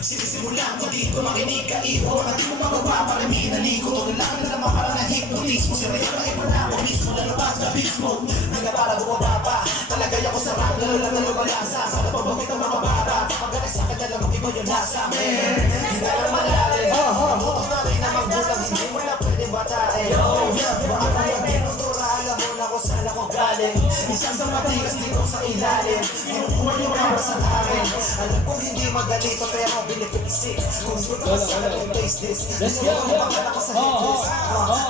Sinisimulan ko dito makinig ka iho at di mo magawa marami naligo lang na naman para na hypnotismo si Raya pa iba na ako mismo lalabas na beast mode hindi na para bumababa talagay ako sa rap lalo lang na lumalasa sana pa bakit ang mga bata pag-alis sa kanya lang iba yung nasa amin hindi na lang malalim mamutok natin na magbulang hindi mo na pwede batain baka tayo pinutura alam mo na kung saan ako galing isang sa matigas dito sa ilalim kinukuha yung para sa akin alam kong hindi madali pa pero binipipisi kung gusto ka sa akin taste this let's go baka ako sa hit list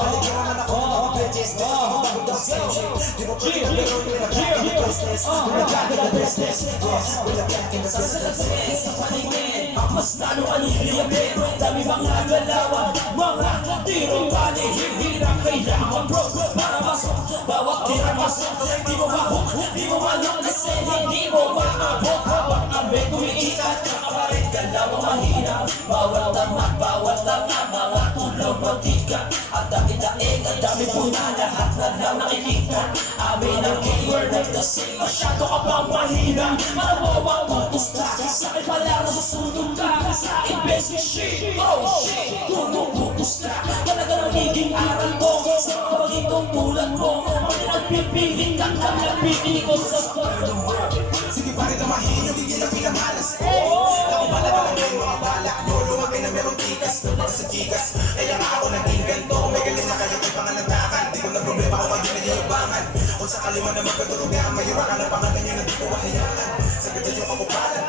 paligyan naman ako ng mga bitches di ako bago daw same shit di mo pwede ka pero we're back in the business we're back in the business we're back in the business sa paningin mas lalo aliliyabin dami mga galawan mga tirong paningin hirang kailangan bro para masok bawat tira masok di mo mahook di mo malok kasi hindi mo maabot habang abe kumiikat nakaparin dalawang mahina bawal tamat bawal tanga mga tulog matika at dami-daing at dami po na lahat na lang nakikita amin ang keyword of the same masyado ka pang mahina mawawang mapusta sa akin pala nasusunod ka sa akin best shit oh shit kumukupusta talaga nagiging aral ko sa mga magiging tulad mo mga nagpipiling kang nagpipiling ko sa sige pare na mahina hindi na pinamalas ako pala lang yung mga balak mo lumaki na merong tikas na sa tikas kaya nga ako naging ganito may galing na kayo may panganatakan di ko na problema kung kayo na yayabangan kung sakali man na magkaturugan mayurakan na pangalan nyo na di ko wahayaan sa ganda yung kakupalan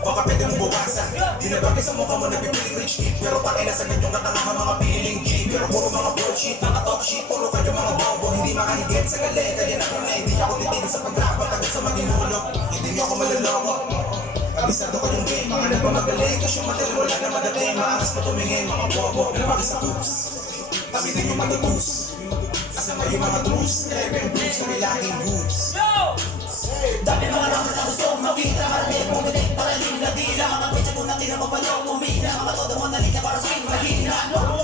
baka pwede mong buwasan di na bagay sa mukha mo nagpipiling rich kid pero pakay na sagad yung katangahan mga piling G pero puro mga bullshit mga top shit puro kayo mga bobo hindi makahigit sa galing kaya na kung hindi ako titigil sa pag-rap at agad sa maging hulog hindi nyo ako maluloko abisado ko yung game mga nagpamagaling kasi yung matali wala na madating maangas pa tumingin mga bobo nalapag sa coops kami din yung matutus kasama yung mga truths Kevin Bruce na may laging boots dami mga naman na gusto makita maraming mong galing paraling na dila mga pizza ko natin na mapalaw umina mga todo mo nalika para sa akin mahina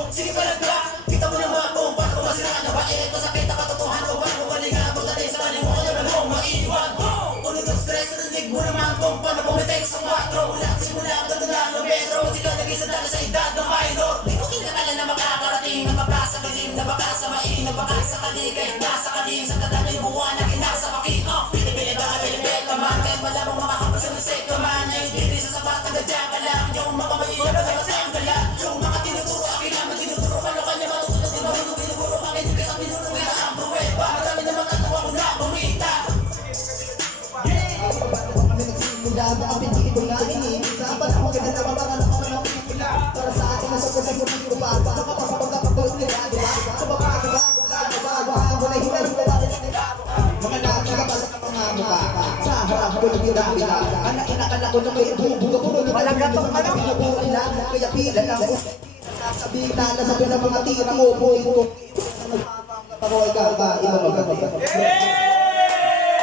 sige palaga kita mo naman kung paano ko masira na ba ito sa kita katotohan ko paano ko galing ako dali sa kanin mo kaya na mo maiwan ulo ng stress na lig mo naman kung paano pumitek sa 4 wala simula ang ganda na ng metro sila naging sa dala sa edad na minor di ko kinakala na makakarating na baka sa kalim na baka sa main na baka sa kaligay nasa kalim sa tatangay buwan na kinasa makin pinipili ba ka pilipit naman kahit wala mong makakapag sa mistake naman ay hindi sa sapat na gadyan ka lang yung mga mahirap na matayang gala yung mga tinuturo akin naman tinuturo ka kanya matutunan di marunong tinuturo ka hindi ka pinunong na ang pruweba marami naman tatawa ko na bumita ang pinili ko na iniisa panahon ka na naman mga naman ang pinila para sa akin na sa pagkakulit ko ba makapasok ang kapagod nila diba sa baba ang wala hinarap na natin mga nakalabas sa mga mukha sa harap ko ng bida anak inakala ko na may bubuga ko nung malaga pang ano pinukuha lang kaya pila lang sabihin na nasabi ng mga tira mo po ito ako ikaw ba ibang maganda